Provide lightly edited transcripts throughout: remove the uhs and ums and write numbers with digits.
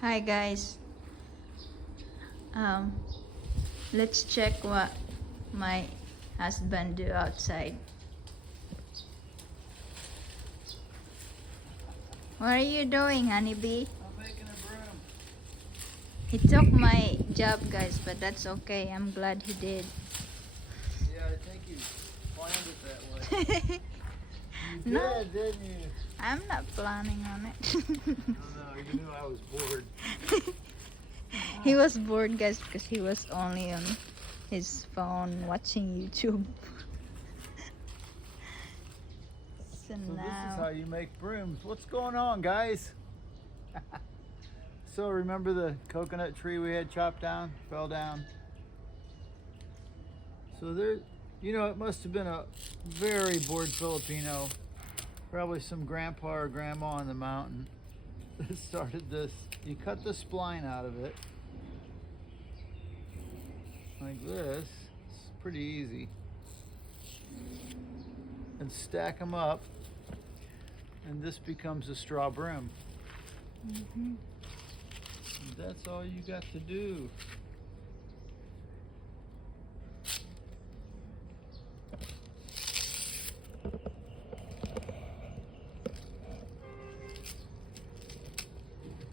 Hi guys. Um, let's check what my husband do outside. What are you doing, honeybee? I'm making a broom. He took my job, guys, but that's okay. I'm glad he did. Yeah, I think you planned it that way. You No, did, didn't you? I'm not planning on it. No, you knew I was bored. He was bored, guys, because he was only on his phone watching YouTube. So So this is now, how you make brooms. What's going on, guys? So remember the coconut tree we had chopped down, fell down? So there, it must have been a very bored Filipino, probably some grandpa or grandma on the mountain that started this. You cut the spline out of it, like this. It's pretty easy. And stack them up, and this becomes a straw broom. mhm. And that's all you got to do.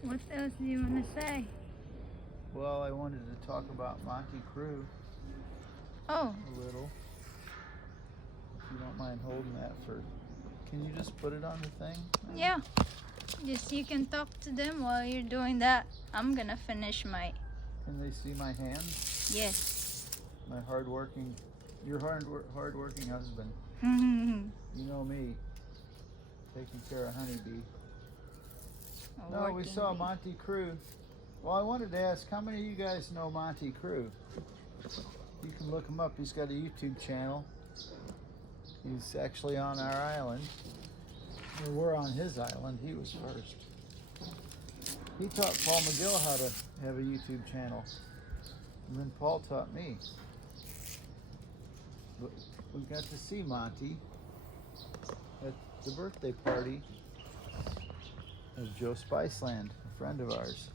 What else do you want to say? Well, I wanted to talk about Monty Crew Oh, a little. If you don't mind holding that for. Can you just put it on the thing? yeah. Just you can talk to them while you're doing that. I'm gonna finish my. Can they see my hands? Yes. My your hardworking husband. Working. You know me, taking care of honeybee. No, we saw Monty Crew. Well, I wanted to ask, how many of you guys know Monty Crew? You can look him up. He's got a YouTube channel. He's actually on our island. Or we're on his island. He was first. He taught Paul McGill how to have a YouTube channel. And then Paul taught me. But we got to see Monty at the birthday party of Joe Spiceland, a friend of ours.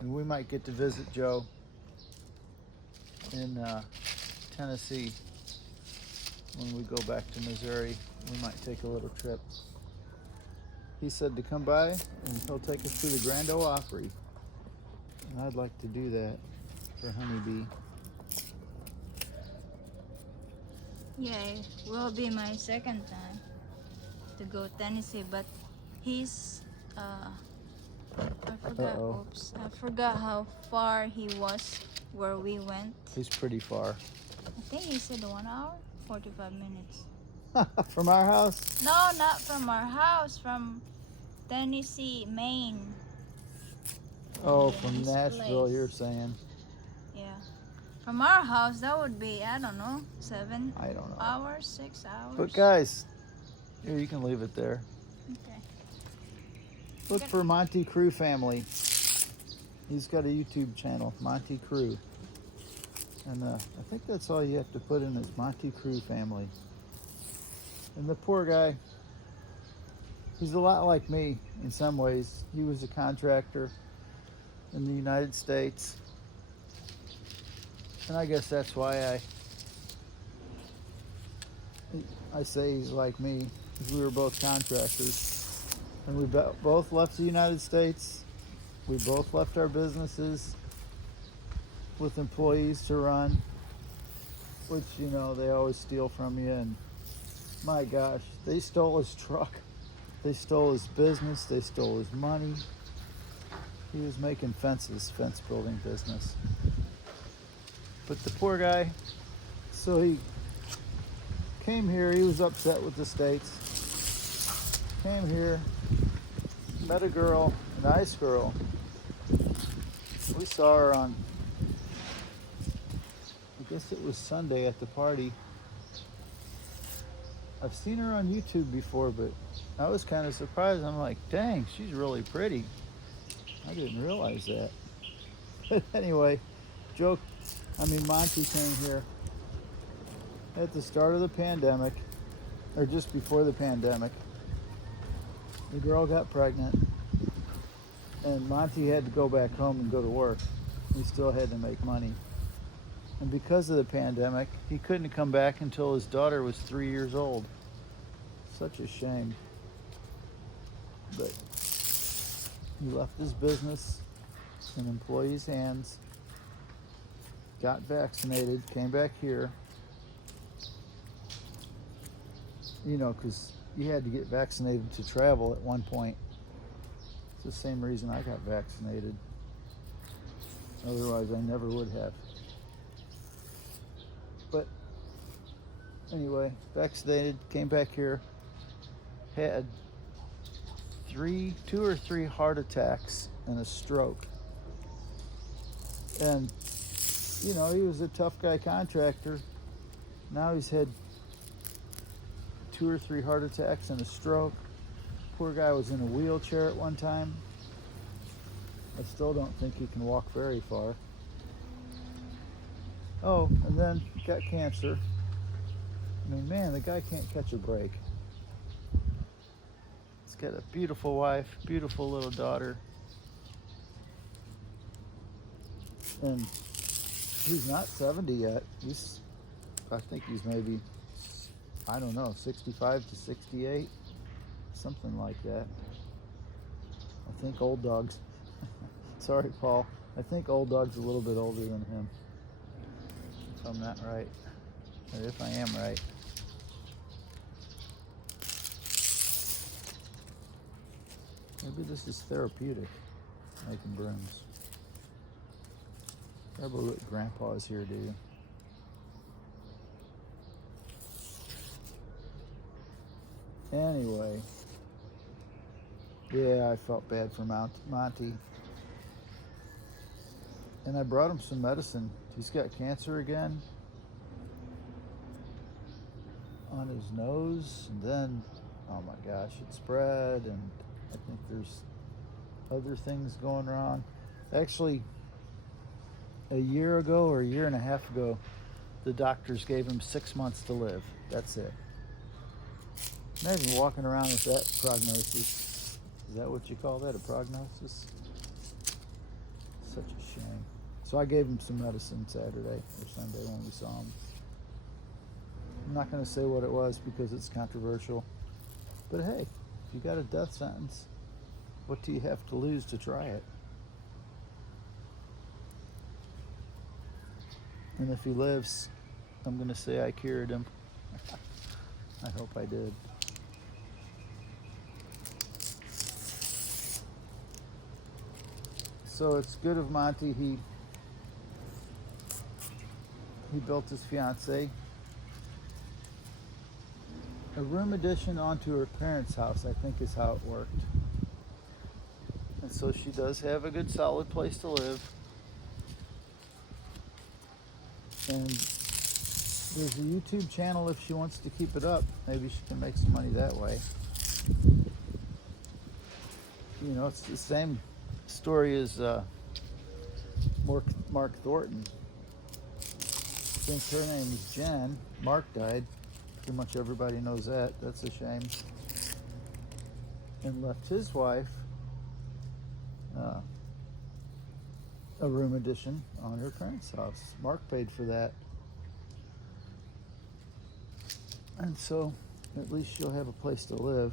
And we might get to visit Joe in Tennessee when we go back to Missouri. We might take a little trip. He said to come by and he'll take us to the Grand Ole Opry. And I'd like to do that for honeybee. Yeah, it will be my second time to go Tennessee, but he's I forgot. Uh-oh. Oops, I forgot how far he was where we went. He's pretty far. I think he said 1 hour, 45 minutes. From our house? No, not from our house, from Tennessee, Maine. Oh, Yeah, from his Nashville, place. you're saying. Yeah. From our house, that would be, I don't know, 7 I don't know. hours, 6 hours. But guys, here, you can leave it there. Okay. Look for Monty Crew family. He's got a YouTube channel, Monty Crew. And I think that's all you have to put in is Monty Crew family. And the poor guy, he's a lot like me in some ways. He was a contractor in the United States. And I guess that's why I say he's like me, because we were both contractors. And we both left the United States. We both left our businesses with employees to run, which, they always steal from you. And my gosh, they stole his truck. They stole his business. They stole his money. He was making fence building business. But the poor guy, so he came here. He was upset with the States. Came here, met a girl, a nice girl. We saw her on, I guess it was Sunday at the party. I've seen her on YouTube before, but I was kind of surprised. I'm like, dang, she's really pretty. I didn't realize that. But anyway, Monty came here at the start of the pandemic, or just before the pandemic. The girl got pregnant. And Monty had to go back home and go to work. He still had to make money. And because of the pandemic, he couldn't come back until his daughter was 3 years old. Such a shame. But he left his business in employees' hands, got vaccinated, came back here. You know, because you had to get vaccinated to travel at one point. It's the same reason I got vaccinated. Otherwise, I never would have. But anyway, vaccinated, came back here, had two or three heart attacks and a stroke. And, you know, he was a tough guy contractor. Now he's had 2 or 3 heart attacks and a stroke. Poor guy was in a wheelchair at one time. I still don't think he can walk very far. Oh, and then got cancer. I mean, man, the guy can't catch a break. He's got a beautiful wife, beautiful little daughter. And he's not 70 yet. I think he's maybe, I don't know, 65 to 68, something like that. I think old dog's, sorry, Paul. I think old dog's a little bit older than him. If I'm not right, or if I am right. Maybe this is therapeutic, making brooms. Probably what grandpas here do. Anyway, yeah, I felt bad for Monty. And I brought him some medicine. He's got cancer again on his nose. And then, oh my gosh, it spread. And I think there's other things going wrong. Actually, a year ago or a year and a half ago, the doctors gave him 6 months to live. That's it. Imagine walking around with that prognosis. Is that what you call that, a prognosis? Such a shame. So I gave him some medicine Saturday or Sunday when we saw him. I'm not going to say what it was because it's controversial. But hey, if you got a death sentence, what do you have to lose to try it? And if he lives, I'm going to say I cured him. I hope I did. So it's good of Monty. He built his fiancée a room addition onto her parents' house, I think is how it worked. And so she does have a good solid place to live. And there's a YouTube channel if she wants to keep it up. Maybe she can make some money that way. You know, it's the same story as Mark Thornton. I think her name is Jen. Mark died. Pretty much everybody knows that. That's a shame. And left his wife a room addition on her parents' house. Mark paid for that. And so at least she'll have a place to live.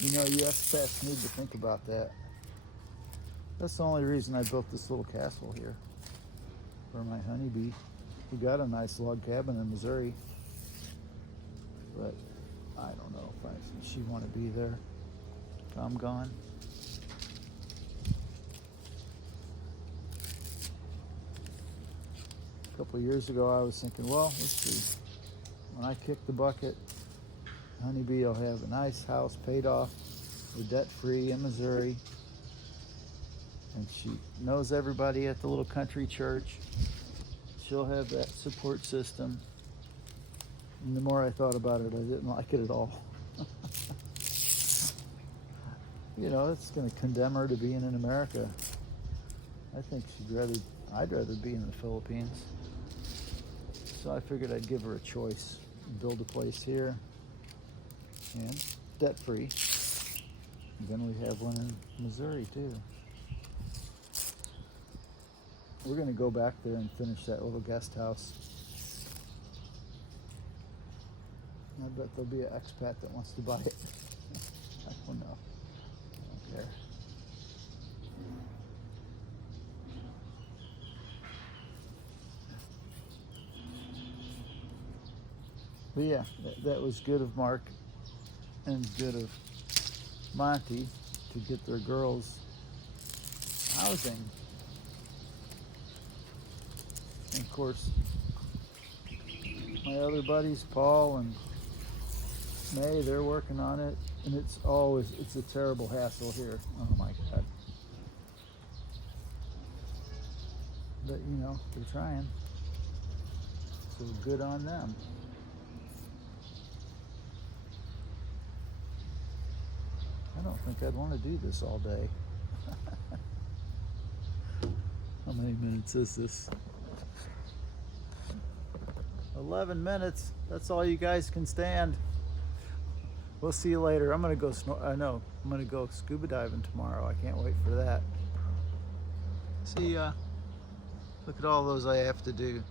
You know, you expats need to think about that. That's the only reason I built this little castle here for my honeybee. We got a nice log cabin in Missouri, but I don't know if she want to be there if I'm gone. A couple of years ago, I was thinking, well, let's see. When I kick the bucket, honeybee will have a nice house paid off, we're debt-free in Missouri, and she knows everybody at the little country church. She'll have that support system. And the more I thought about it, I didn't like it at all. You know, it's going to condemn her to being in America. I think I'd rather be in the Philippines. So I figured I'd give her a choice. Build a place here and debt-free. Then we have one in Missouri too. We're gonna go back there and finish that little guest house. I bet there'll be an expat that wants to buy it. I don't know. I don't care. But yeah, that was good of Mark and good of Monty to get their girls housing. And of course, my other buddies, Paul and May, they're working on it, and it's a terrible hassle here. Oh my God. But you know, they're trying. So good on them. I don't think I'd want to do this all day. How many minutes is this? 11 minutes. That's all you guys can stand. We'll see you later. I'm gonna go I'm gonna go scuba diving tomorrow. I can't wait for that. See ya. Look at all those I have to do.